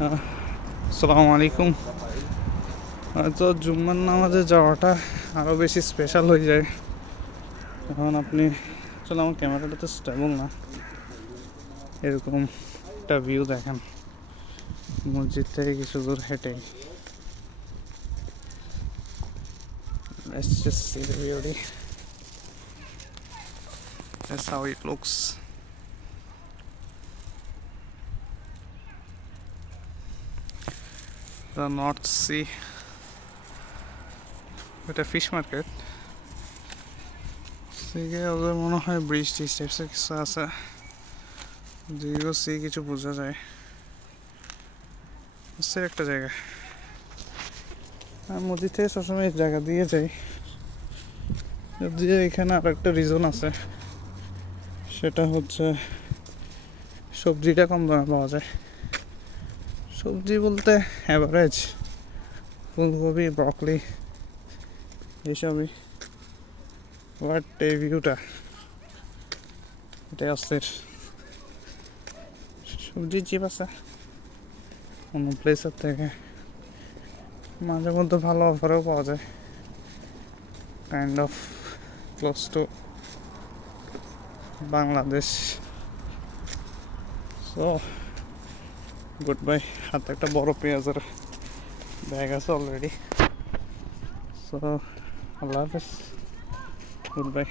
আসসালামু আলাইকুম। তো জুম্মার নামাজে যাওয়াটা আরও বেশি স্পেশাল হয়ে যায়। এখন আপনি আসলে আমার ক্যামেরাটা তো স্টেবল না, এরকম একটা ভিউ দেখেন মসজিদ থেকে কিছু দূর হেঁটে। Let's just see the beauty. That's how it looks. The North Sea. এটা ফিশ মার্কেট। সিকে ওদের মনে হয় ব্রিজ টিজ টাইপসের কিছু আছে, যেগুলো সি কিছু বোঝা যায়। একটা জায়গা আর মসজিদ থেকে সবসময় এই জায়গা দিয়ে যাই। যদিও এখানে আর একটা রিজন আছে, সেটা হচ্ছে সবজিটা কম দামে পাওয়া যায়। সবজি বলতে অ্যাভারেজ ফুলকপি, ব্রকলি এইসবই। বাট এই ভিউটা এটাই অস্থির। সবজি চিপ আছে অন্য প্লেসের থেকে, মাঝে মধ্যে ভালো অফারেও পাওয়া যায়। Kind of close two Bangladesh. So good bye. হাতে একটা বড় পেঁয়াজের ব্যাগ আছে অলরেডি। সো আল্লাহ হাফেজ, গুড বাই।